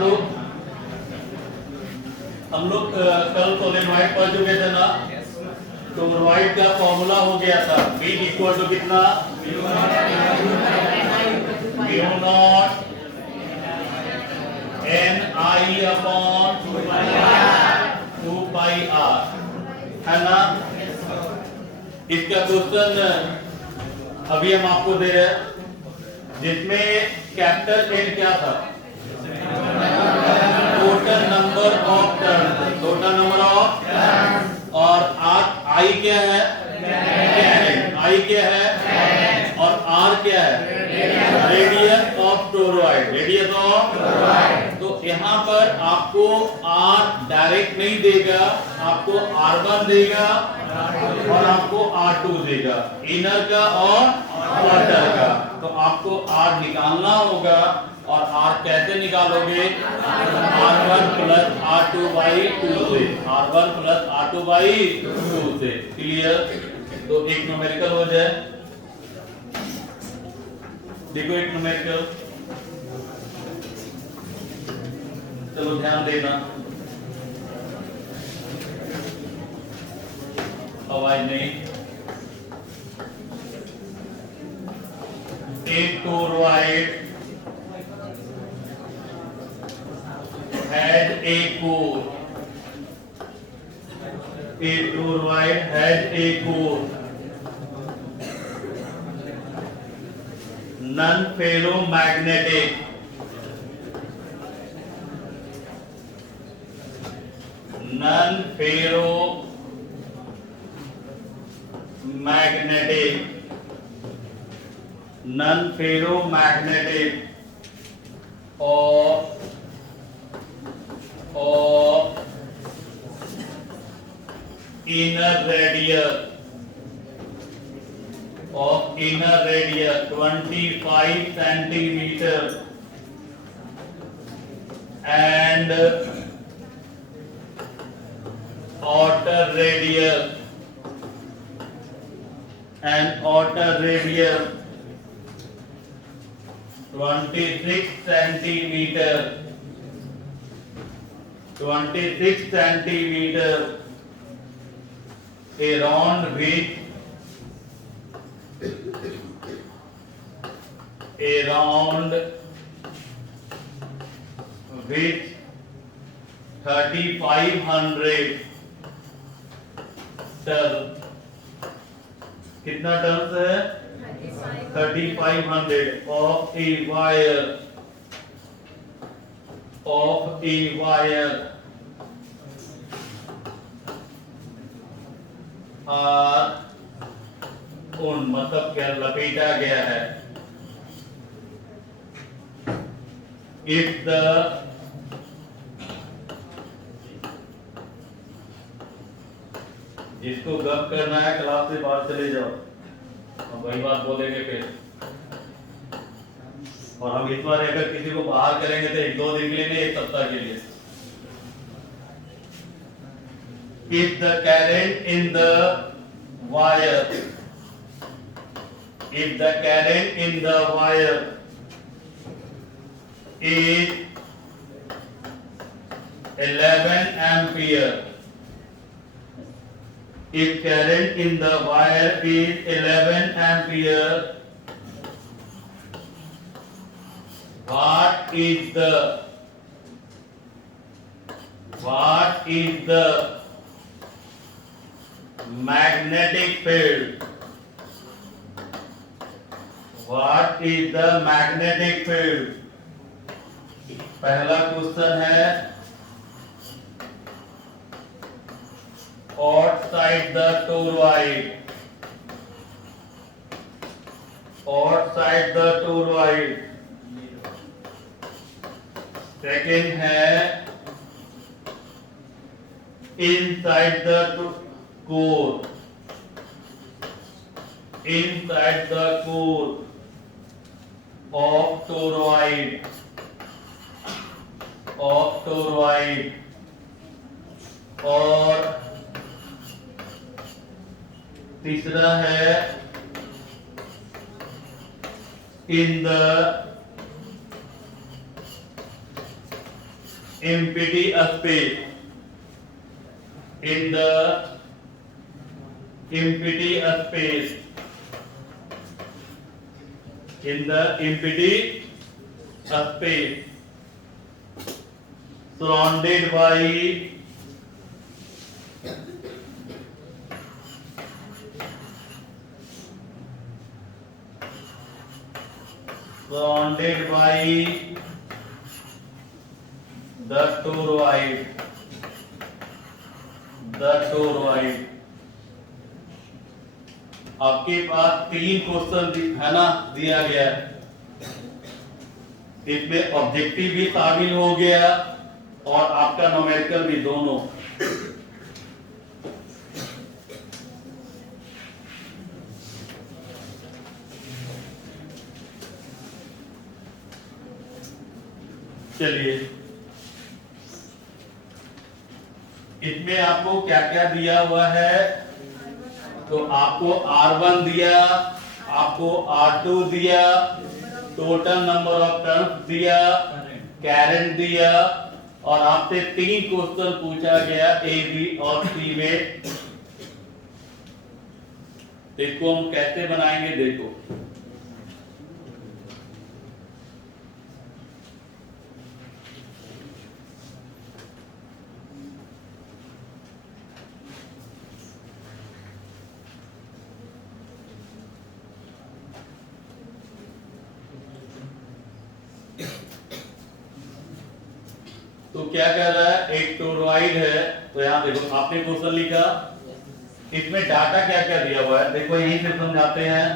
हम लोग कल सोलेनॉइड पढ़ चुके थे ना। सोलेनॉइड का फॉर्मूला हो गया था V इक्वल टू कितना mu naught N I upon 2 pi R है ना। इसका क्वेश्चन अभी हम आपको दे रहे हैं जिसमें कैपिटल N क्या था, total number of turn, total number of और आई क्या है, आई क्या है और आर क्या है, radius of toroid, radius of. तो यहाँ पर आपको आर डायरेक्ट नहीं देगा, आपको R1 देगा और आपको R2 देगा, इनर का और आउटर का। तो आपको R निकालना होगा और R कैसे निकालोगे, R1 प्लस R2 बाई 2 से, R1 प्लस R2 बाई 2 से। क्लियर। तो एक न्यूमेरिकल हो जाए, देखो एक न्यूमेरिकल, चलो ध्यान देना, आवाज नहीं। एक toroid had a core, a toroid had a core, non-ferromagnetic, non-ferromagnetic, non-ferromagnetic or inner radius of inner radius 25 centimeter and outer radius 26 centimeter, 26 centimeter, around which 3500 turn, कितना टर्न्स है 3500 of a wire उन मतलब क्या लपेटा गया है। If the जिसको गप करना है क्लास से बाहर चले जाओ, हम वही बात बोलेंगे फिर। और हम इस बार अगर किसी को बाहर करेंगे तो 1-2 दिन के लिए नहीं, 1 सप्ताह के लिए। If the current in the wire, if the current in the wire is 11 ampere, if current in the wire is 11 ampere, what is the magnetic field? What is the magnetic field? पहला question है outside the toroid, outside the toroid. Second है inside the core, inside the core of toroid, और तीसरा है in the empty space, in the empty space, in the empty space surrounded by the toroid, आपके पास 3 question है ना दिया गया है, इसमें ऑब्जेक्टिव भी शामिल हो गया और आपका न्यूमेरिकल भी, दोनों। चलिए, इसमें आपको क्या क्या दिया हुआ है? तो आपको R1 दिया, आपको R2 दिया, टोटल नंबर ऑफ टर्म्स दिया, कैरेंट दिया, और आपसे 3 क्वेश्चन पूछा गया ए, बी और सी में। इसको हम कैसे बनाएंगे देखो। तो क्या कह रहा है? एक टोरॉइड है, तो यहां देखो आपने क्वेश्चन लिखा, इसमें डाटा क्या क्या दिया हुआ है देखो, यहीं से समझाते हैं।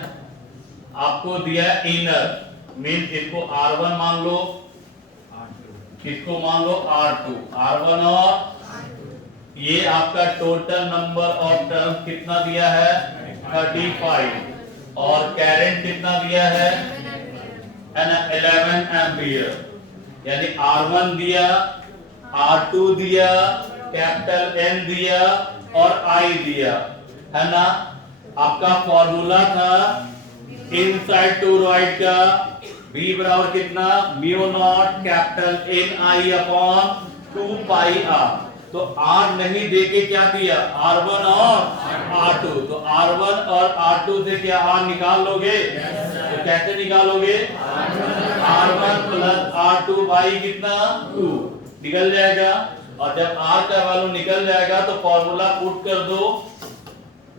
आपको दिया इनर, मीन इसको R1 मान लो, इसको मान लो R2, R1 और ये आपका टोटल नंबर ऑफ टर्म्स कितना दिया है? 35, और कैरेंट कितना दिया है? 11 एम्पियर। यानी R1 दिया, R2 दिया, कैपिटल N दिया और I दिया, है ना। आपका फॉर्मूला था इनसाइड टोरॉइड का V बराबर कितना? Mu naught capital NI upon 2 पाई R। तो R नहीं देके क्या दिया? R1 और R2। तो R1 और R2 से क्या R निकाल लोगे? तो कैसे निकालोगे? R1 प्लस R2 बाई कितना? 2 निकल जाएगा। और जब R का वैल्यू निकल जाएगा तो फॉर्मूला पुट कर दो,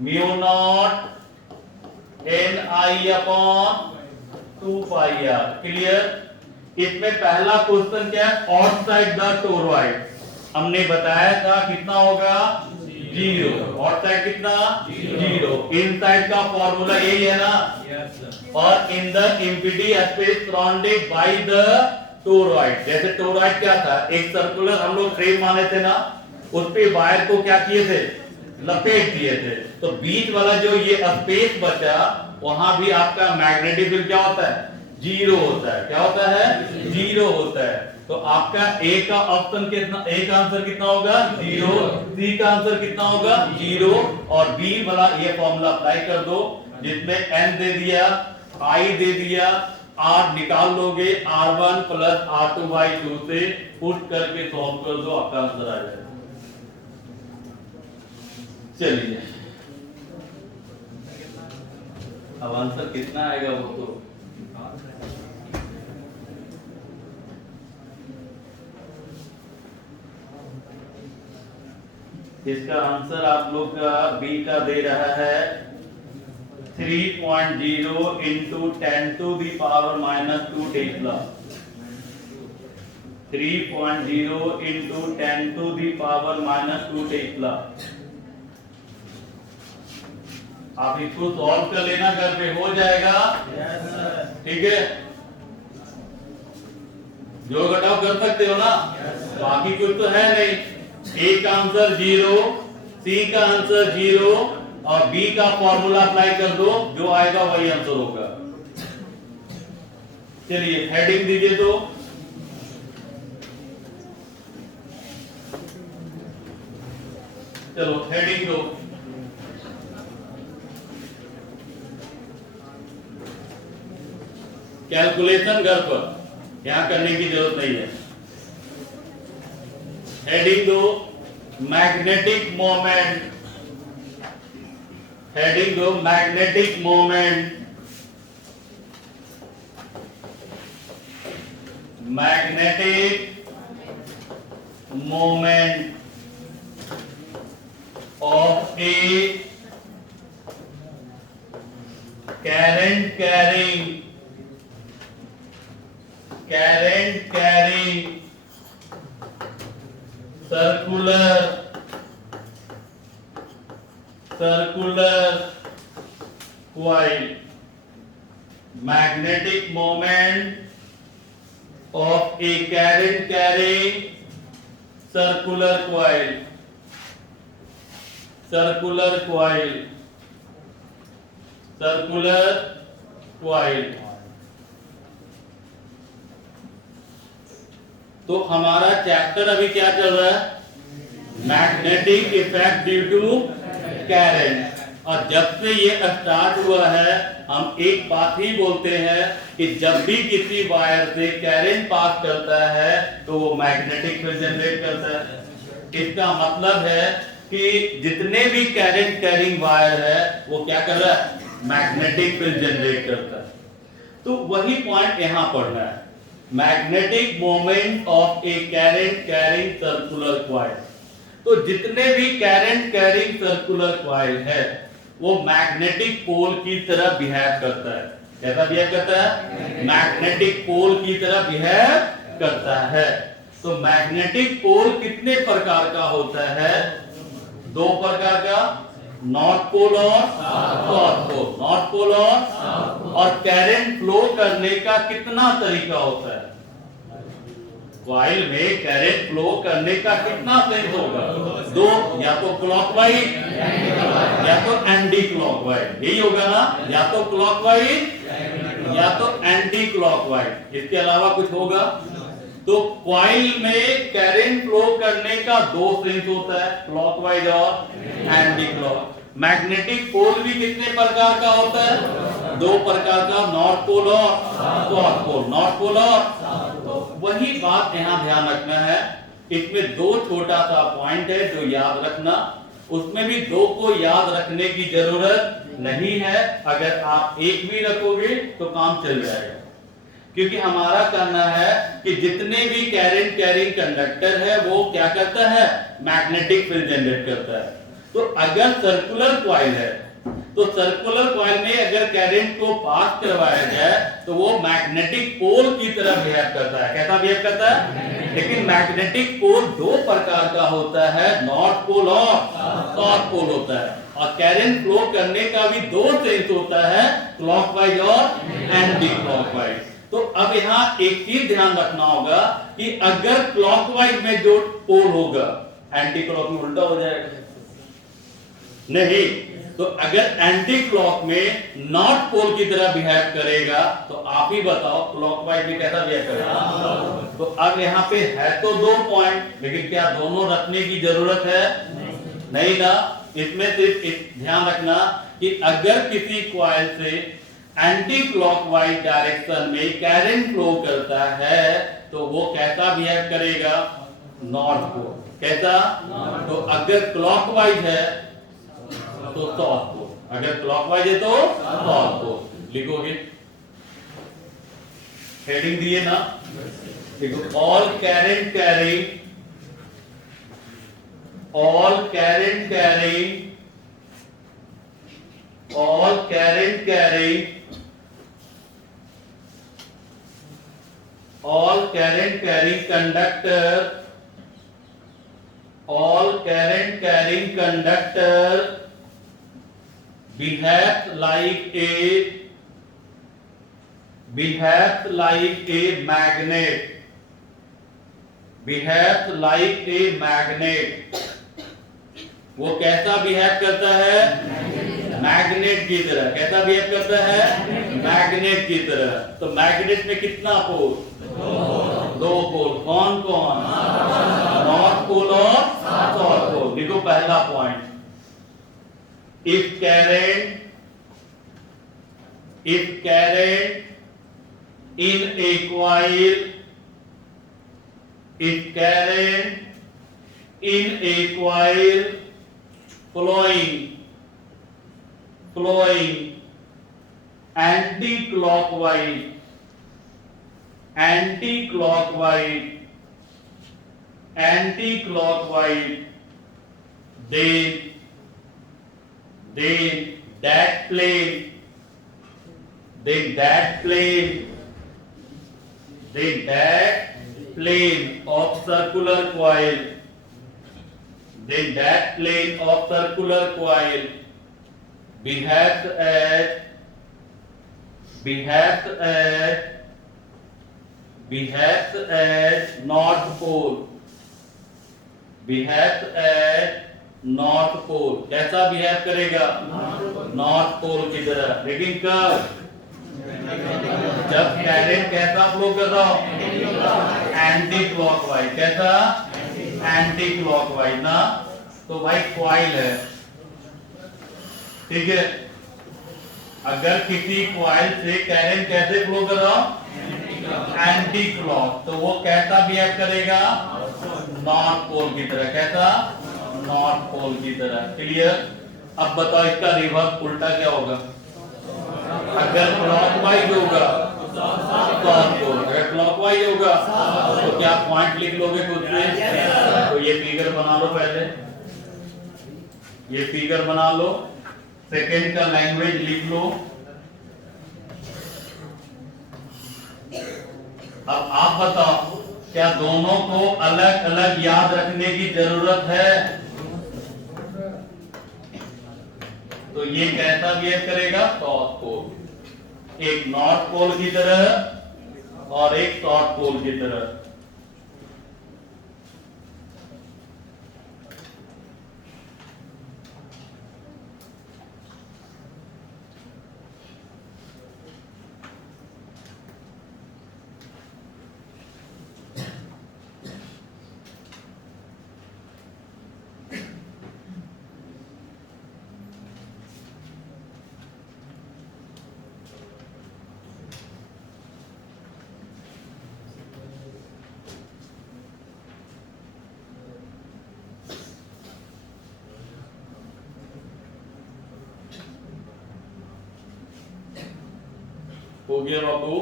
म्यू नॉट NI अपॉन 2 पाई R। क्लियर? इसमें पहला क्वेश्चन क्या है? Outside the toroid. हमने बताया था कितना होगा? 0। आउटसाइड कितना? 0। इनसाइड का फॉर्मूला यही है ना? और in the empty space surrounded by the toroid. जैसे टोरॉइड क्या था? एक सर्कुलर हम लोग फ्रेम माने थे ना, उस पे वायर को क्या किए थे? लपेट दिए थे। तो बीच वाला जो ये स्पेस बचा, वहां भी आपका मैग्नेटिक फील्ड क्या होता है? 0 होता है। क्या होता है? 0 होता है। तो आपका ए का ऑप्शन कितना? ए का आंसर कितना होगा? 0। सी का आंसर कितना होगा? 0। और बी वाला ये फॉर्मूला अप्लाई कर दो, जिसमें n दे दिया, I दे दिया, R निकाल लोगे, R1 प्लस R2 बाई 2 से पुट करके सॉल्व कर दो, आपका आंसर आ जाएगा। चलिए, अब आंसर कितना आएगा वो तो इसका आंसर आप लोग का बी का दे रहा है 3.0 into 10 to the power minus 2 tesla. 3.0 into 10 to the power minus 2 tesla. आप इसको सॉल्व कर लेना, घर पे हो जाएगा। ठीक है, जो घटाव कर सकते हो ना, बाकी कुछ तो है नहीं। ए का आंसर 0, सी का आंसर 0 और बी का फॉर्मूला अप्लाई कर दो, जो आएगा वही आंसर होगा। चलिए हेडिंग दीजिए तो। चलो हेडिंग दो। कैलकुलेशन घर पर, यहां करने की जरूरत नहीं है। heading दो magnetic moment, heading दो magnetic moment, magnetic moment of a current carrying circular coil. Magnetic moment of a current carrying circular coil. तो हमारा चैप्टर अभी क्या चल रहा है? Magnetic effect due to current. और जब से ये स्टार्ट हुआ है हम एक बात ही बोलते हैं कि जब भी किसी वायर से करंट पास करता है तो वो मैग्नेटिक फील्ड जनरेट करता है। इसका मतलब है कि जितने भी करंट कैरिंग वायर है वो क्या कर रहा है? मैग्नेटिक फील्ड जनरेट करता है। तो वही पॉइंट यहां पढ़ना है, magnetic moment of A current carrying circular coil. तो जितने भी करंट कैरिंग सर्कुलर कॉइल है वो मैग्नेटिक पोल की तरह बिहेव करता है। कैसा बिहेव करता है? मैग्नेटिक पोल की तरह बिहेव करता है। तो मैग्नेटिक पोल कितने प्रकार का होता है? दो प्रकार का, नॉर्थ पोल और साउथ पोल। नॉर्थ पोल और करंट फ्लो करने का कितना तरीका होता है? कॉइल में करंट फ्लो करने का कितना सेंस होगा? दो, या तो क्लॉकवाइज या तो एंटी क्लॉकवाइज, यही होगा ना? या तो क्लॉकवाइज या तो एंटी क्लॉकवाइज, इसके अलावा कुछ होगा? तो कॉइल में करंट फ्लो करने का दो सेंस होता है, क्लॉकवाइज और एंटी क्लॉक। मैग्नेटिक पोल भी कितने प्रकार का होता है? दो प्रकार का, नॉर्थ पोल और साउथ पोल। नॉर्थ पोल और, तो वही बात यहां ध्यान रखना है। इसमें दो छोटा सा पॉइंट है जो याद रखना, उसमें भी दो को याद रखने की जरूरत नहीं है। अगर आप एक भी रखोगे तो काम चल जाएगा, क्योंकि हमारा कहना है कि जितने भी करंट कैरिंग कंडक्टर है वो क्या करता है? मैग्नेटिक फील्ड जनरेट करता है। तो अगर सर्कुलर कॉइल है तो सर्कुलर कॉइल में अगर करंट को पास करवाया जाए तो वो मैग्नेटिक पोल की तरह बिहेव करता है। कैसा बिहेव करता है? लेकिन मैग्नेटिक पोल दो प्रकार का होता है, नॉर्थ पोल और साउथ पोल होता है। और करंट फ्लो करने का भी दो सेंस होता है, क्लॉकवाइज और एंटी क्लॉकवाइज। तो अब यहाँ एक चीज ध्यान रखना होगा कि अगर क्लॉकवाइज में जो पोल होगा एंटी क्लॉक में उल्टा हो जाएगा नहीं। तो अगर एंटी क्लॉक में नॉर्थ पोल की तरह बिहेव करेगा तो आप ही बताओ क्लॉकवाइज में कैसा बिहेव करेगा? तो अब यहाँ पे है तो दो पॉइंट, लेकिन क्या दोनों रखने की जरूरत है? नहीं ना। इसमें सिर्फ ध्यान रखना कि अगर किसी कॉइल से एंटी क्लॉकवाइज डायरेक्शन में करंट फ्लो करता है तो वो कैसा बिहेव करेगा? North pole. कैसा? तो अगर क्लॉकवाइज है तो साउथ पोल, अगर क्लॉकवाइज है तो साउथ पोल। लिखोगे, हेडिंग दिए ना, देखो, all current carrying conductor behaves like a magnet। वो कैसा बिहेव करता है? मैग्नेट की तरह। कैसा बिहेव करता है? मैग्नेट की तरह। तो मैग्नेट में कितना पोल? दो पोल। कौन कौन? नॉर्थ पोल और साउथ पोल। देखो पहला point, if current in a coil in a coil flowing anti-clockwise then that plane of circular coil behaves as north pole कैसा बिहेव करेगा नॉर्थ पोल की तरह लेकिन कब जब करंट कैसा फ्लो कर रहा हो एंटी क्लॉकवाइज कैसा एंटी क्लॉकवाइज ना तो भाई कॉइल है ठीक है अगर किसी कॉइल से करंट कैसे फ्लो कर रहा हो एंटी क्लॉक तो वो कैसा बिहेव करेगा नॉर्थ पोल की तरह कैसा नॉर्थ पोल की तरह क्लियर अब बताओ इसका रिवर्स उल्टा क्या होगा अगर क्लॉकवाइज होगा साउथ पोल अगर क्लॉकवाइज होगा तो क्या पॉइंट लिख लोगे खुद से तो ये फिगर बना लो पहले ये फिगर बना लो सेकेंड का लैंग्वेज लिख लो अब आप बताओ क्या दोनों को अलग अलग याद रखने की जरूरत है तो ये कैसा बिहेव करेगा साउथ पोल एक नॉर्थ पोल की तरह और एक साउथ पोल की तरह हो गया बाबू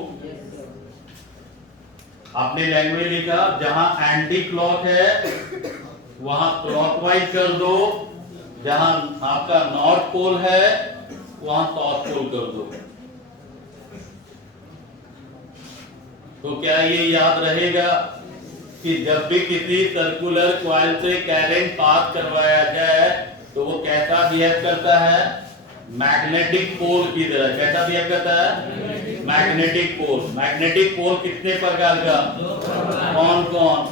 आपने लैंग्वेज लिखा जहां एंटी क्लॉक है वहां क्लॉकवाइज कर दो जहां आपका नॉर्थ पोल है वहां साउथ पोल कर दो तो क्या ये याद रहेगा कि जब भी किसी सर्कुलर कॉइल से करंट पास करवाया जाए तो वो कैसा बिहेव करता है मैग्नेटिक पोल की तरह कैसा बिहेव करता है मैग्नेटिक पोल कितने प्रकार का कौन कौन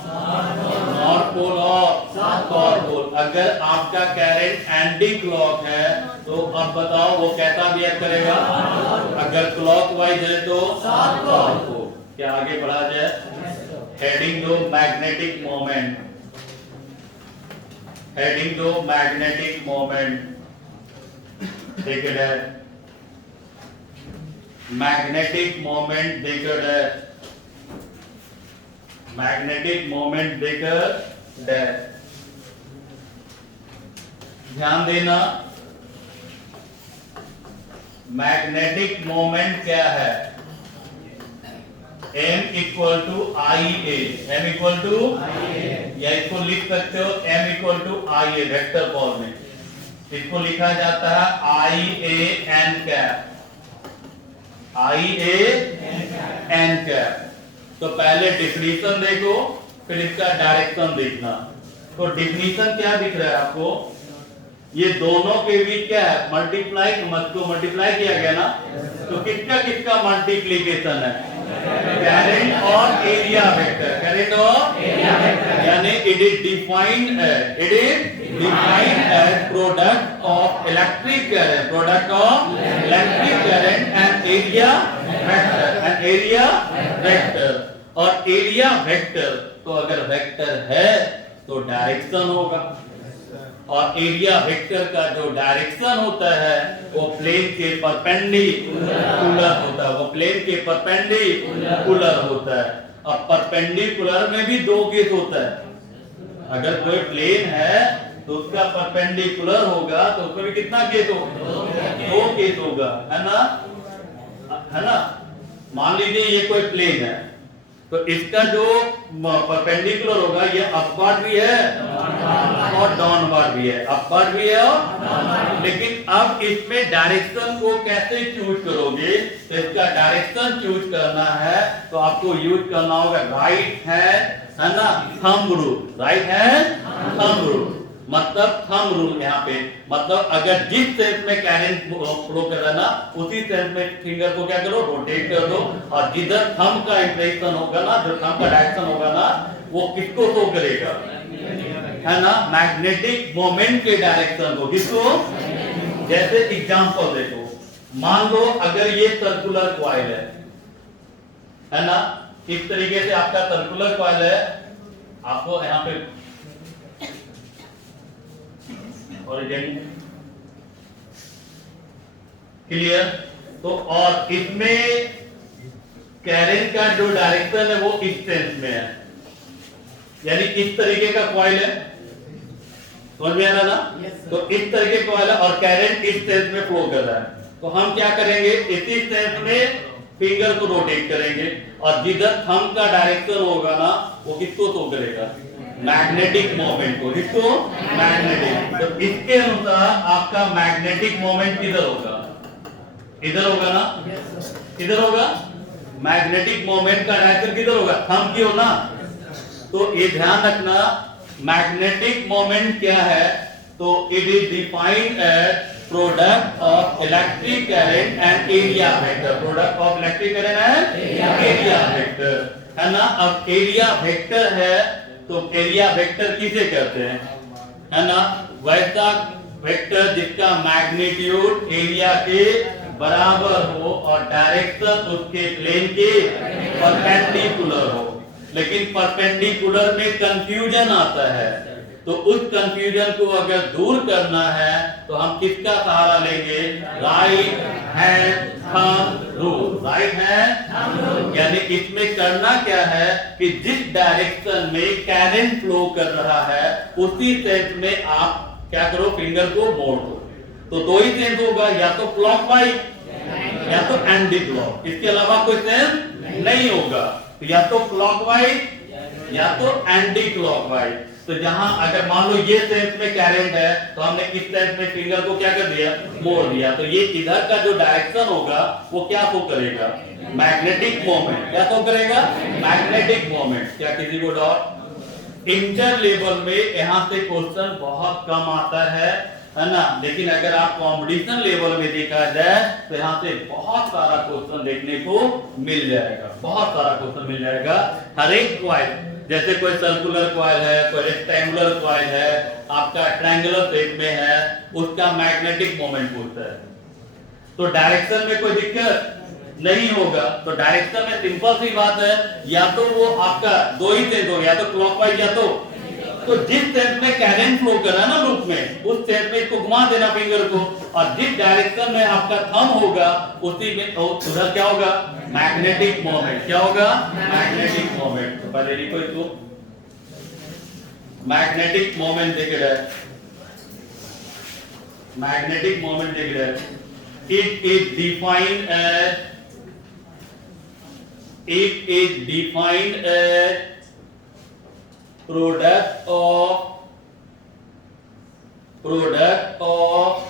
नॉर्थ पोल और साउथ पोल अगर आपका करंट एंटी क्लॉक है तो अब बताओ वो कैसा बिहेव करेगा अगर क्लॉकवाइज है तो साउथ पोल क्या आगे बढ़ा जाए हेडिंग दो मैग्नेटिक मोमेंट देखिए है मैग्नेटिक मोमेंट देखकर ध्यान देना मैग्नेटिक मोमेंट क्या है M equal to I A या इसको लिख सकते हो M equal to I A vector form में इसको लिखा जाता है आई ए एन कैप तो पहले डिफिनीशन देखो फिर इसका डायरेक्शन देखना तो डिफिनीशन क्या दिख रहा है आपको ये दोनों के बीच क्या है मल्टीप्लाई मल्टीप्लाई किया गया ना तो किसका मल्टीप्लीकेशन है करंट और एरिया वेक्टर यानी it is defined as product of electric current and area vector और एरिया वेक्टर तो अगर वेक्टर है तो डायरेक्शन होगा और एरिया वेक्टर का जो डायरेक्शन होता है वो प्लेन के परपेंडिकुलर होता है अब परपेंडिकुलर में भी दो केस होता है अगर कोई प्लेन है तो उसका परपेंडिकुलर होगा तो उसमें भी कितना केस होगा? 2 केस होगा, है ना? है ना? मान लीजिए ये कोई प्लेन है तो इसका जो परपेंडिकुलर होगा ये अपवर्ड भी है और डाउनवर्ड भी है, अपवर्ड भी है और लेकिन अब इसमें डायरेक्शन को कैसे चूज करोगे? तो इसका डायरेक्शन चूज करना है तो आपको यूज करना होगा राइट हैंड, है ना, thumb rule. Right hand thumb rule मतलब थंब रूल यहाँ पे मतलब अगर जिस सेंस में कैरेंट फ्लो कर रहा है ना उसी सेंस में फिंगर को क्या करो? रोटेट कर दो और जिधर थंब का इंप्रेशन होगा ना, जो थंब का डायरेक्शन होगा ना, वो किसको शो करेगा? है ना, मैग्नेटिक मोमेंट के डायरेक्शन को। किसको? जैसे एग्जांपल देखो, मान लो अगर ये सर्कुलर कॉइल है ना, इस तरीके से आपका सर्कुलर कॉइल है, आपको यहाँ पे क्लियर? तो और इसमें कैरेंट का जो डायरेक्शन है वो इस सेंस में है, यानी इस तरीके का कॉइल है, समझ में आ रहा ना? तो इस तरीके का कॉइल है और कैरेंट इस सेंस में फ्लो कर रहा है तो हम क्या करेंगे? इसी सेंस में फिंगर को रोटेट करेंगे और जिधर थंब का डायरेक्शन होगा ना वो किसको शो करेगा? मैग्नेटिक मोमेंट को। किसको? मैग्नेटिक। तो इसके अनुसार आपका मैग्नेटिक मोमेंट किधर होगा? इधर होगा ना? किधर होगा? मैग्नेटिक मोमेंट का डायरेक्शन किधर होगा? थंब की हो ना? तो ये ध्यान रखना, मैग्नेटिक मोमेंट क्या है? तो it is defined as product of electric current and area vector. Product of electric current and area vector, है ना? अब एरिया वेक्टर है तो एरिया वेक्टर किसे कहते हैं? है ना, वैसा वेक्टर जिसका मैग्नीट्यूड एरिया के बराबर हो और डायरेक्शन उसके प्लेन के परपेंडिकुलर हो। लेकिन परपेंडिकुलर में कंफ्यूजन आता है, तो उस कंफ्यूजन को अगर दूर करना है तो हम किसका सहारा लेंगे? Right hand thumb rule. Right hand यानी इसमें करना क्या है कि जिस डायरेक्शन में कैरेंट फ्लो कर रहा है उसी सेंस में आप क्या करो? फिंगर को मोड़ दो। तो 2 ही सेंस होगा, या तो क्लॉकवाइज या तो एंटी क्लॉक, इसके अलावा कोई सेंस नहीं होगा। तो या तो क्लॉकवाइज या तो एंटी क्लॉकवाइज। तो जहां अगर मान लो ये सेंस में करंट है तो हमने इस सेंस में फिंगर को क्या कर दिया? मोड़ दिया। तो ये इधर का जो डायरेक्शन होगा वो क्या शो करेगा? Magnetic moment. क्या शो करेगा? Magnetic moment. क्या किसी को डाउट? इंटर लेवल में यहां से क्वेश्चन बहुत कम आता है ना, लेकिन अगर आप कंपटीशन लेवल में देखा जाए तो यहाँ से बहुत सारा क्वेश्चन देखने को मिल जाएगा, बहुत सारा क्वेश्चन मिल जाएगा। हर एक कॉइल, जैसे कोई सर्कुलर कॉइल है, कोई रेक्टेंगुलर कॉइल है, आपका ट्रायंगुलर शेप में है, उसका मैग्नेटिक मोमेंट पूछता है। तो डायरेक्शन में कोई दिक्कत नहीं होगा। तो डायरेक्शन में सिंपल सी बात है, या तो वो आपका 2 ही सेंस हो गया, या तो क्लॉकवाइज या तो जिस सेंस में करंट फ्लो कर रहा है ना लूप में, उस सेंस में इसको घुमा देना फिंगर को, और जिस डायरेक्शन में आपका थंब होगा उसी में उधर क्या होगा? Magnetic moment. क्या होगा? Magnetic moment. तो पहले लिखो इसको, मैग्नेटिक मोमेंट देख रहा है, मैग्नेटिक मोमेंट देख रहा है। It is defined as product of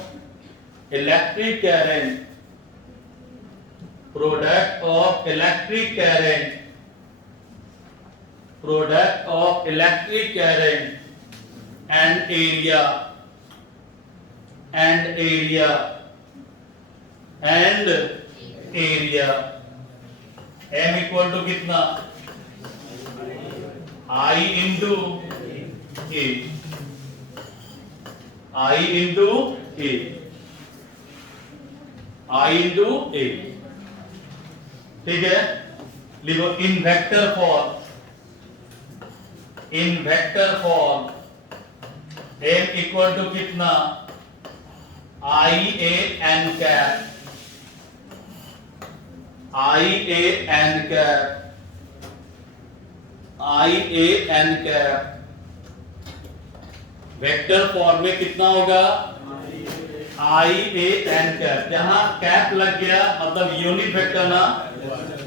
electric current, product of electric current and area m equal to कितना? I into A, I into A, I into A। ठीक है, लिखो in vector form m equal to कितना? I A n cap, I A n cap, I A n cap vector form में कितना होगा I A n cap. जहां cap लग गया मतलब यूनिट वेक्टर ना,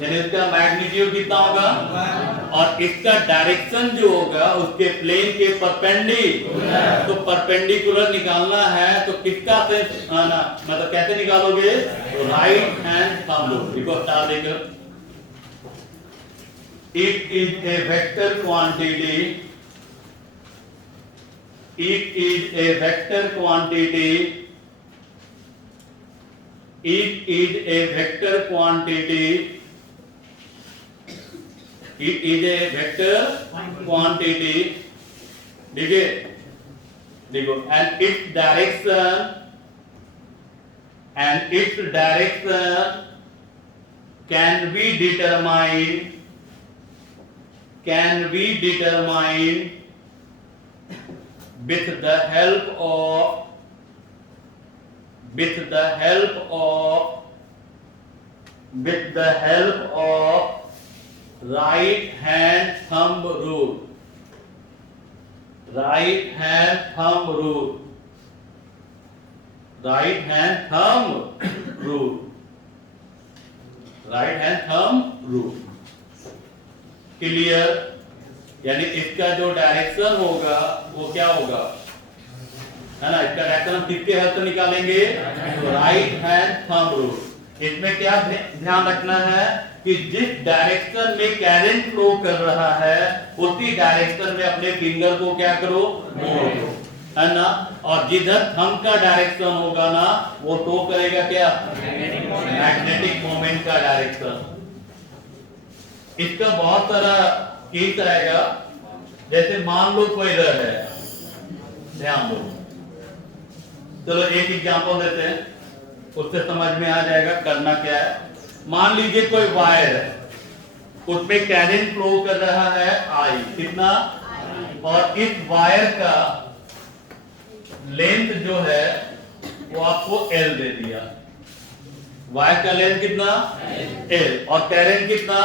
यानी इसका मैग्नीट्यूड कितना होगा और इसका डायरेक्शन जो होगा उसके प्लेन के परपेंडिकुलर। तो परपेंडिकुलर निकालना है तो किसका सेंस आना, मतलब कैसे निकालोगे, तो राइट हैंड थंब रूल। देखो स्टार देकर, it is a vector quantity, it is a vector quantity, it is a vector quantity, it is a vector quantity, ठीक है, देखो, and its direction can be determined with the help of right hand thumb rule, right hand thumb rule, right hand thumb rule, right hand thumb rule, clear. यानी इसका जो direction होगा वो क्या होगा, है ना, इसका डायरेक्शन हम किसके हेल्प से निकालेंगे, तो राइट हैंड थंब रूल। इसमें क्या ध्यान रखना है कि जिस डायरेक्शन में करंट फ्लो कर रहा है उसी डायरेक्शन में अपने फिंगर को क्या करो, मोड़ दो, है ना। और जिधर थंब का डायरेक्शन होगा ना वो शो करेगा क्या, मैग्नेटिक मोमेंट का डायरेक्शन। इसका बहुत सारा केस रहेगा, जैसे मान लो कोई इधर है, ध्यान दो, चलो एक एग्जांपल देते हैं, उससे समझ में आ जाएगा करना क्या है। मान लीजिए कोई वायर है, उसमें करंट फ्लो कर रहा है आई, कितना, और इस वायर का लेंथ जो है वो आपको एल दे दिया, वायर का लेंथ कितना, एल, और करंट कितना।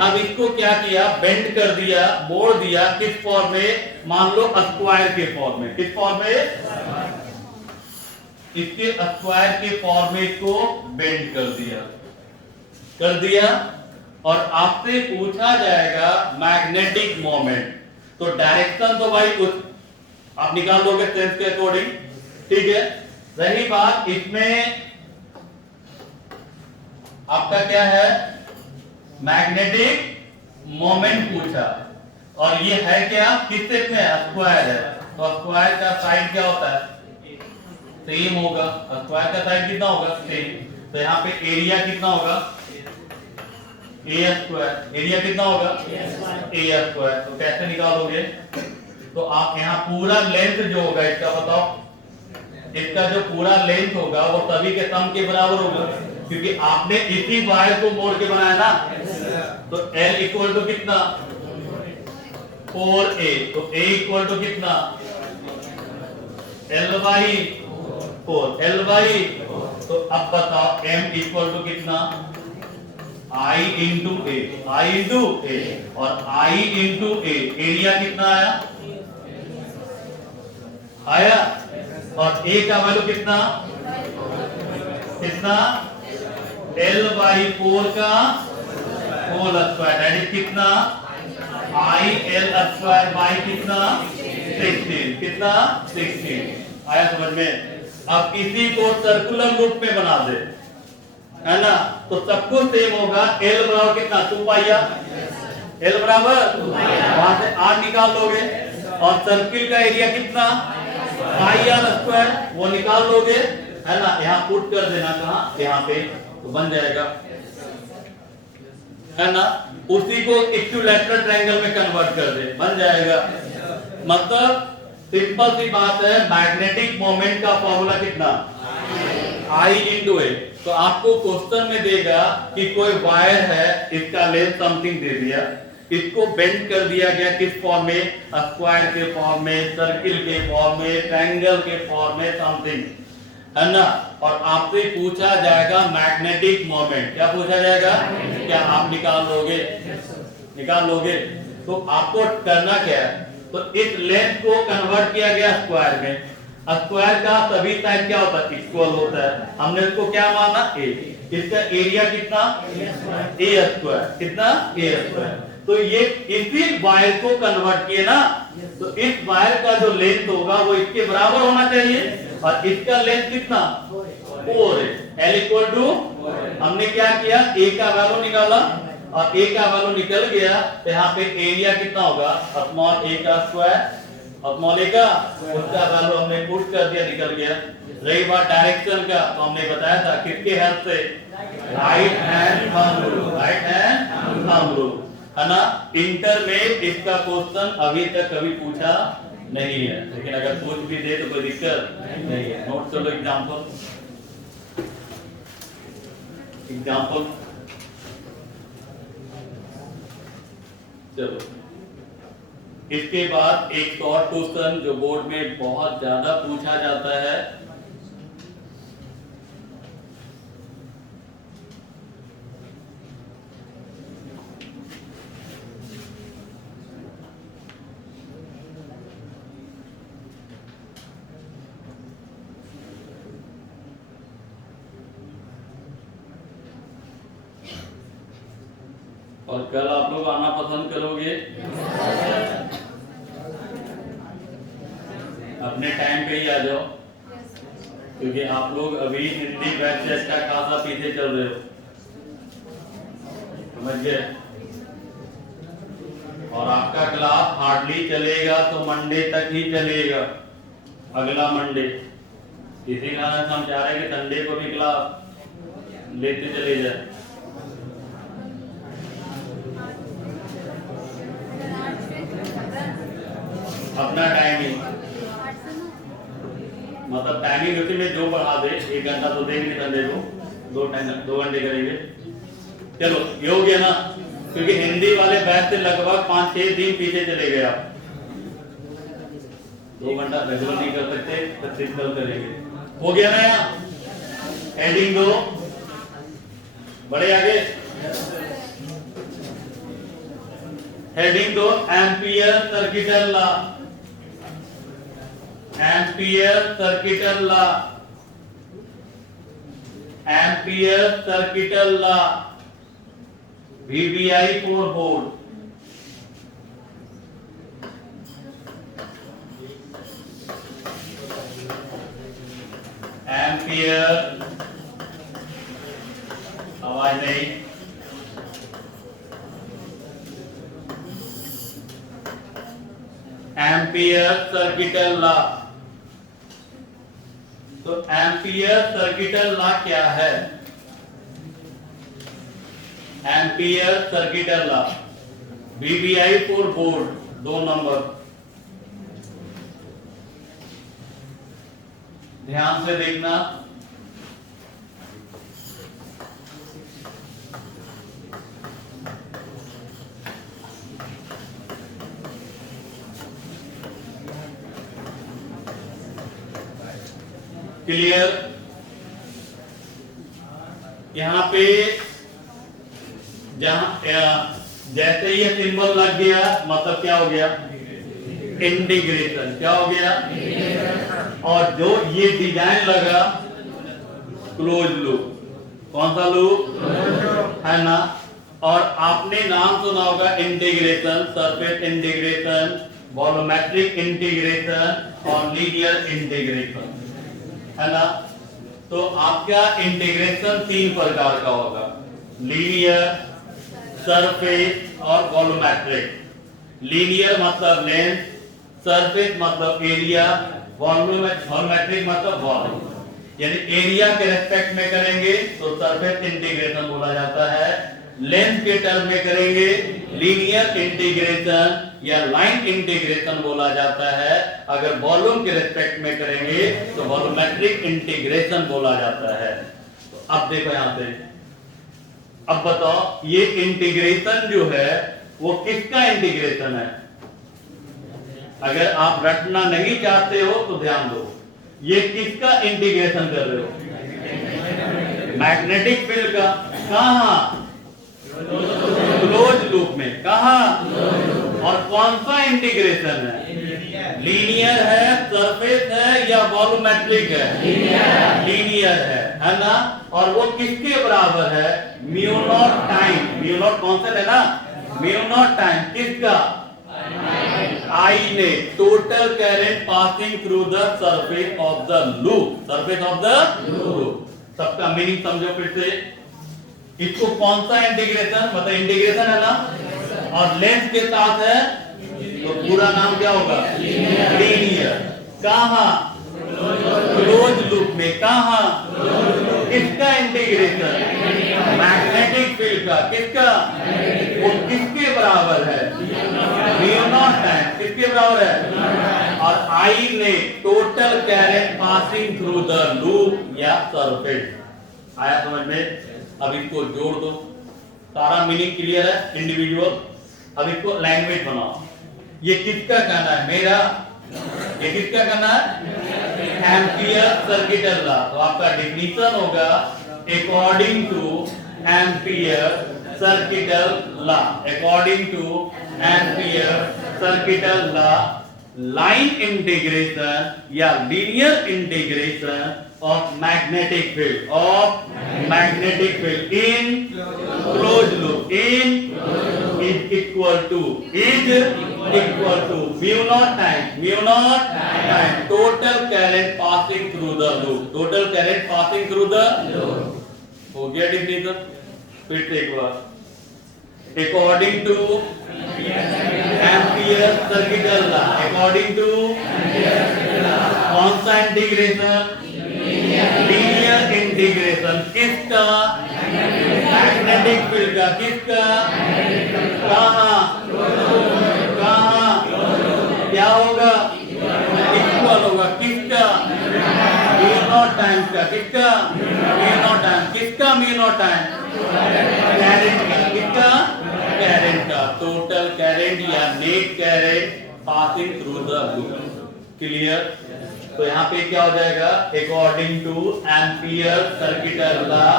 अब इसको क्या किया, बेंड कर दिया, मोड़ दिया, किस फॉर्म में, मान लो स्क्वायर के फॉर्म में, किस फॉर्म में, इसके स्क्वायर के फॉर्म में इसको बेंड कर दिया, और आपसे पूछा जाएगा मैग्नेटिक मोमेंट, तो डायरेक्शन तो भाई कुछ आप निकाल लोगे सेंस के अकॉर्डिंग, ठीक है। रही बात इसमें आपका क्या है, मैग्नेटिक मोमेंट पूछा, और ये है क्या, किस शेप में, स्क्वायर है, तो स्क्वायर का साइड क्या होता है, सेम होगा, स्क्वायर का साइड कितना होगा, सेम। तो यहाँ पे एरिया कितना होगा, ए स्क्वायर, एरिया कितना होगा, ए स्क्वायर। तो कैसे निकालोगे, तो आप यहाँ पूरा लेंथ जो होगा इसका बताओ, इसका जो पूरा लेंथ होगा वो सभी के सम के बराबर होगा, क्योंकि आपने इसी वायर को मोड़ के बनाया ना। तो L इक्वल टू कितना, 4a, तो A इक्वल टू कितना, L बाई 4, L बाई, तो अब बताओ M इक्वल टू कितना, I into A, I into A, और I इंटू A, एरिया कितना आया, और A का वैल्यू कितना, L बाई 4 का होल स्क्वायर, दैट इज कितना, I L स्क्वायर बाई कितना, 16, कितना, 16। आया समझ में। अब इसी को सर्कुलर लूप में बना दे, है ना, तो सब कुछ सेम होगा। L बराबर कितना, 2 पाई आर, L बराबर वहां से R निकाल लोगे, और सर्किल का एरिया कितना, पाई आर स्क्वायर, वो निकाल लोगे, है ना। यहाँ पुट कर देना, कहाँ, यहाँ पे, तो बन जाएगा, है ना। उसी को इक्विलैटरल ट्रायंगल में कन्वर्ट कर दे, बन जाएगा। मतलब सिंपल सी बात है, मैग्नेटिक मोमेंट का फॉर्मूला कितना, आई इंटू ए। तो आपको क्वेश्चन में देगा कि कोई वायर है, इसका लेंथ समथिंग दे दिया, इसको बेंड कर दिया गया किस फॉर्म में, स्क्वायर के फॉर्म में, सर्किल के फॉर्म में, ट्रायंगल के फॉर्म में, समथिंग, है ना। और आपसे पूछा जाएगा मैग्नेटिक मोमेंट, क्या पूछा जाएगा, क्या आप निकाल लोगे, तो आपको करना क्या है, तो इस लेंथ को कन्वर्ट किया गया स्क्वायर में। स्क्वायर का सभी साइड क्या होता है? इक्वल होता है। हमने इसको क्या माना? ए। इसका एरिया कितना? ए स्क्वायर। कितना? ए स्क्वायर। तो ये इसी वायर को कन्वर्ट किए ना, तो इस वायर का जो लेंथ होगा वो इसके बराबर होना चाहिए, और इसका लेंथ कितना? 4 है। L इक्वल टू, हमने क्या किया? ए का वैल्यू निकाला, और ए का वैल्यू निकल गया, तो यहाँ पे एरिया कितना होगा? स्मॉल ए का स्क्वायर, स्मॉल ए का, उसका वैल्यू हमने पुट कर दिया, निकल गया। रही बात डायरेक्शन का, तो हमने बताया था किसके हेल्प से? Right hand thumb rule, right hand thumb rule, है ना। इंटर में इसका क्वेश्चन अभी तक कभी पूछा नहीं है, लेकिन अगर पूछ भी दे तो कोई दिक्कत नहीं है। नोट चलो एग्जांपल, एग्जांपल चलो। इसके बाद एक और क्वेश्चन जो बोर्ड में बहुत ज्यादा पूछा जाता है, और कल आप लोग आना पसंद करोगे? अपने टाइम पे ही आ जाओ, क्योंकि आप लोग अभी हिंदी बैच से अच्छा खासा पीछे चल रहे हो, समझ गए। और आपका क्लास हार्डली चलेगा तो मंडे तक ही चलेगा, अगला मंडे। इसी कारण हम चाह रहे हैं कि संडे को भी क्लास लेते चले जाए। अपना टाइमिंग, मतलब टाइमिंग उसी में जो बढ़ा दे, 1 घंटा तो देंगे नहीं संडे को, 2 घंटे करेंगे। चलो ये हो गया ना, क्योंकि हिंदी वाले बैच से लगभग 5-6 दिन पीछे चले गए आप। 2 घंटा रेगुलर नहीं कर सकते तो सिंपल करेंगे। हो गया ना यहाँ? हेडिंग 2 बड़े आगे। Heading 2 ampere circuital law, ampere circuital law, ampere circuital law, VBI 4 volt. Ampere, आवाज नहीं, एम्पियर सर्किटल लॉ। तो एम्पियर सर्किटल लॉ क्या है? Ampere circuital law, VBI 4 volt, 2 number. ध्यान से देखना, क्लियर। यहां पे जैसे ये सिंबल लग गया, मतलब क्या हो गया? इंटीग्रेशन। क्या हो गया? और जो ये डिजाइन लगा, क्लोज लूप। कौन सा लूप? है ना। और आपने नाम सुना होगा integration, surface integration, volumetric integration और लीनियर इंटीग्रेशन, है ना। तो आपका इंटीग्रेशन 3 प्रकार का होगा, लीनियर, सरफेस और वॉल्यूमेट्रिक। लीनियर मतलब लेंथ, सरफेस मतलब एरिया, वॉल्यूमेट्रिक मतलब वॉल्यूम। यानी एरिया के रेस्पेक्ट में करेंगे तो सरफेस इंटीग्रेशन बोला जाता है, लेंथ के टर्म में करेंगे लीनियर इंटीग्रेशन या लाइन इंटीग्रेशन बोला जाता है, अगर वॉल्यूम के रेस्पेक्ट में करेंगे तो वॉल्यूमेट्रिक इंटीग्रेशन बोला जाता है। तो अब देखो यहां से, अब बताओ ये इंटीग्रेशन जो है वो किसका इंटीग्रेशन है? अगर आप रटना नहीं चाहते हो तो ध्यान दो, ये किसका इंटीग्रेशन कर रहे हो? मैग्नेटिक फील्ड का। कहां? क्लोज लूप में। कहां? और कौन सा इंटीग्रेशन है? लीनियर है, सरफेस है या वॉल्यूमेट्रिक है? लीनियर है ना? और वो किसके बराबर है? Mu naught time, mu naught constant है ना, म्यू नॉट टाइम किसका? आई ने total current passing through the surface of the loop, surface of the loop. सबका मीनिंग समझो फिर से। इसको कौन सा इंटीग्रेशन, मतलब इंटीग्रेशन है ना, और लेंथ के साथ है तो पूरा नाम क्या होगा? लीनियर। कहां? क्लोज लूप में। कहां? किसका इंटीग्रेशन? मैग्नेटिक फील्ड का। किसका? वो किसके बराबर है? म्यू नॉट टाइम किसके बराबर है? और आई ने total current passing through the loop या सरफेस। आया समझ में? अब इसको जोड़ दो, सारा मीनिंग क्लियर है इंडिविजुअल। अब इसको लैंग्वेज बनाओ। ये किसका कहना है? मेरा। ये किसका कहना है? Ampere circuital law. तो आपका डेफिनेशन होगा according to Ampere circuital law, according to Ampere circuital law, line integration या linear integration of magnetic field, of magnetic field in closed loop, in is equal to mu naught time total current passing through the loop, total current passing through the loop। हो गया definition? फिर से एक बार, according to ampere circuital law, according to कौन सा integration? Linear integration. किसका? Magnetic field का। किसका? कहां? कहां? क्या होगा? इक्वल होगा। किसका? म्यू नॉट टाइम का। किसका? Mu naught time. किसका म्यू नॉट टाइम? करंट का। किसका? करंट का। टोटल करंट या net current passing through the loop. Clear? तो यहाँ पे क्या हो जाएगा? According to Ampere circuital law,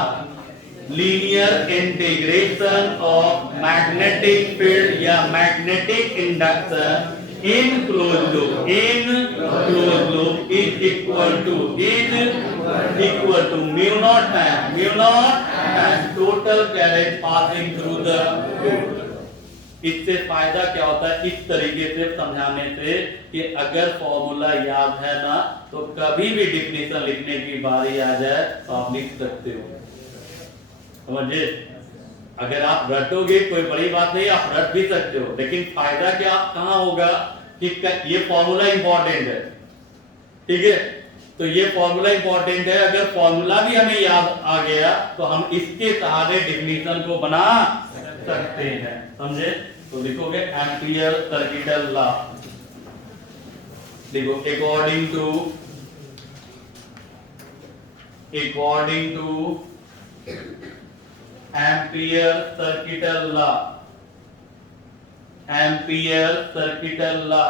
linear integration of magnetic field या magnetic induction in close loop, in close loop is equal to mu naught time total current passing through the loop. इससे फायदा क्या होता है? इस तरीके से समझाने से कि अगर फॉर्मूला याद है ना तो कभी भी डिफिनेशन लिखने की बारी आ जाए तो आप लिख सकते हो। समझे? अगर आप रटोगे कोई बड़ी बात नहीं, आप रट भी सकते हो, लेकिन फायदा क्या कहां होगा कि ये फॉर्मूला इंपॉर्टेंट है। ठीक है? तो ये फॉर्मूला इंपॉर्टेंट है। अगर फॉर्मूला भी हमें याद आ गया तो हम इसके सहारे डिफिनेशन को बना सकते हैं। समझे? तो लिखोगे एम्पियर सर्किटल लॉ, देखो according to Ampere circuital law, ampere circuital law,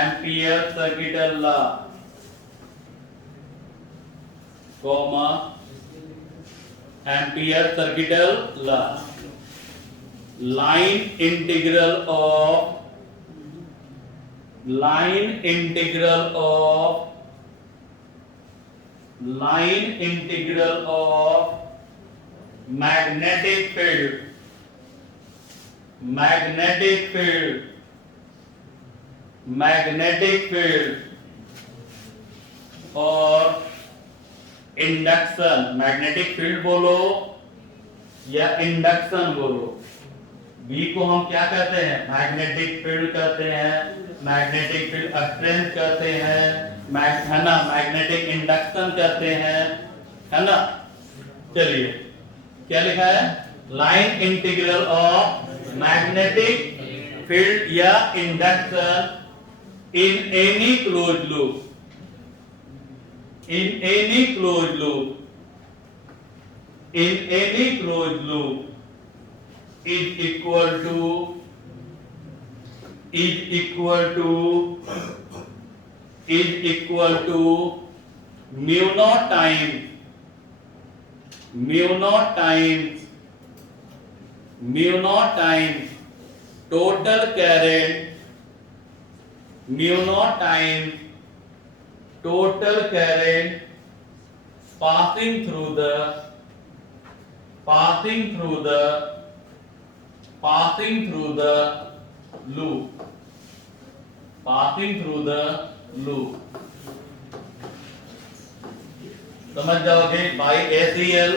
ampere circuital law comma ampere circuital law, line integral of magnetic field और इंडक्शन। मैग्नेटिक फील्ड बोलो या इंडक्शन बोलो, बी को हम क्या कहते हैं? मैग्नेटिक फील्ड कहते हैं, मैग्नेटिक फील्ड स्ट्रेंथ कहते हैं, है ना, मैग्नेटिक इंडक्शन कहते हैं, है ना। चलिए क्या लिखा है? Line integral of magnetic field या induction in any close loop, in any closed loop is equal to mu naught times total current mu naught time total current passing through the loop समझ जाओगे by ACL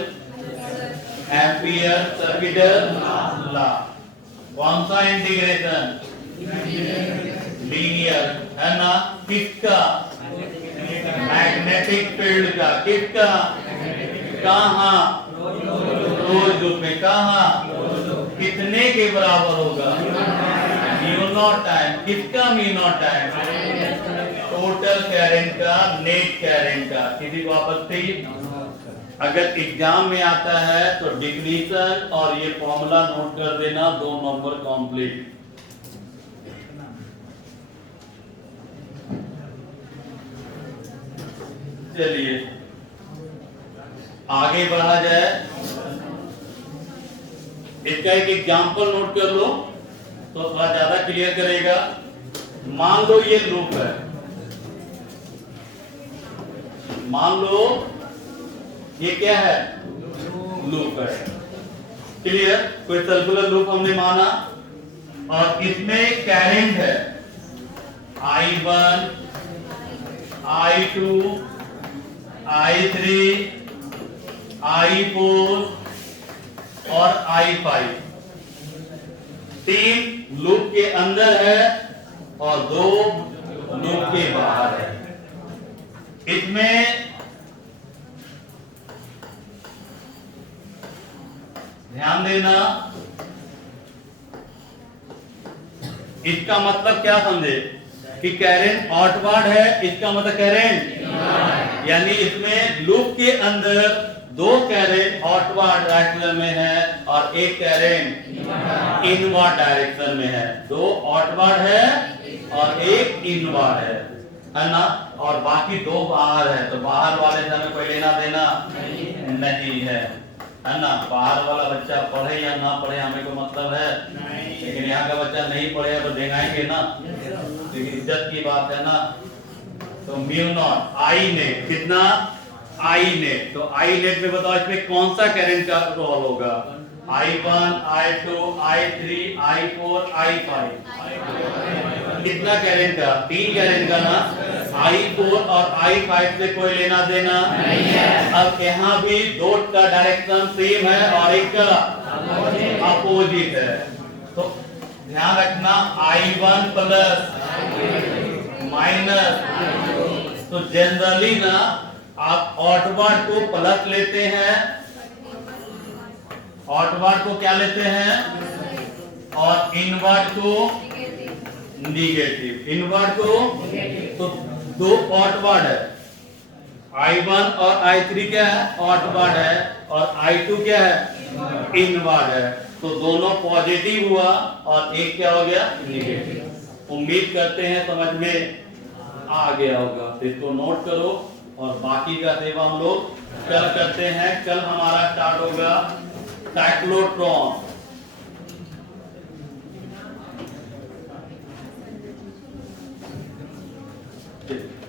ampere circuital law. कौन सा integration? Linear है ना। किसका? Magnetic field का। किसका? कहां? क्लोज लूप में। कहां? कितने के बराबर होगा? Mu naught time. किसका mu naught time? Total current का, नेट करंट का। किसी को आपत्ति? अगर एग्जाम में आता है तो डिफिनीशन और ये फॉर्मूला नोट कर देना, 2 नंबर कंप्लीट। चलिए आगे बढ़ा जाए। इसका एक एग्जांपल नोट कर लो तो थोड़ा ज्यादा क्लियर करेगा। मान लो ये लूप है, मान लो ये क्या है? लूप है। क्लियर? कोई सर्कुलर लूप हमने माना और इसमें करंट है I1 I2 I3 I4 और I5। 3 लूप के अंदर है और 2 लूप के बाहर है। इसमें ध्यान देना, इसका मतलब क्या समझे कि करंट आउटवर्ड है, इसका मतलब करंट, यानी इसमें लूप के अंदर 2 करंट आउटवर्ड डायरेक्शन में है और एक करंट इनवर्ड डायरेक्शन में है। 2 आउटवर्ड है और एक इनवर्ड है ना। और बाकी 2 बाहर है, तो बाहर वाले से हमें कोई लेना देना नहीं है ना। बाहर वाला बच्चा पढ़े या ना पढ़े हमें को मतलब है, लेकिन यहाँ का बच्चा नहीं पढ़ेगा तो देंगे ना, लेकिन इज्जत की बात है ना। तो म्यू नॉट आई नेट कितना? आई नेट। तो आई नेट में बताओ इसमें कौन सा करंट का रोल होगा? I1 I2 I3 I4 I5। कितना करंट का? 3 करंट का ना। I4 और I5 से कोई लेना देना नहीं है। अब यहाँ भी 2 का डायरेक्शन सेम है और एक का अपोजिट है। तो ध्यान रखना I1 प्लस माइनस। तो जनरली ना आप आउटवर्ड को प्लस लेते हैं, आउटवर्ड को क्या लेते हैं, और इनवर्ड को निगेटिव। इनवर्ड को तो 2 आउटवर्ड है, I1 और I3 क्या है? आउटवर्ड है और I2 क्या है? इनवर्ड है। तो दोनों पॉजिटिव हुआ और एक क्या हो गया? निगेटिव। उम्मीद करते हैं समझ में आ गया होगा। इसको नोट करो और बाकी का सेवा हम लोग कल करते हैं। कल हमारा स्टार्ट होगा साइक्लोट्रॉन। ठीक।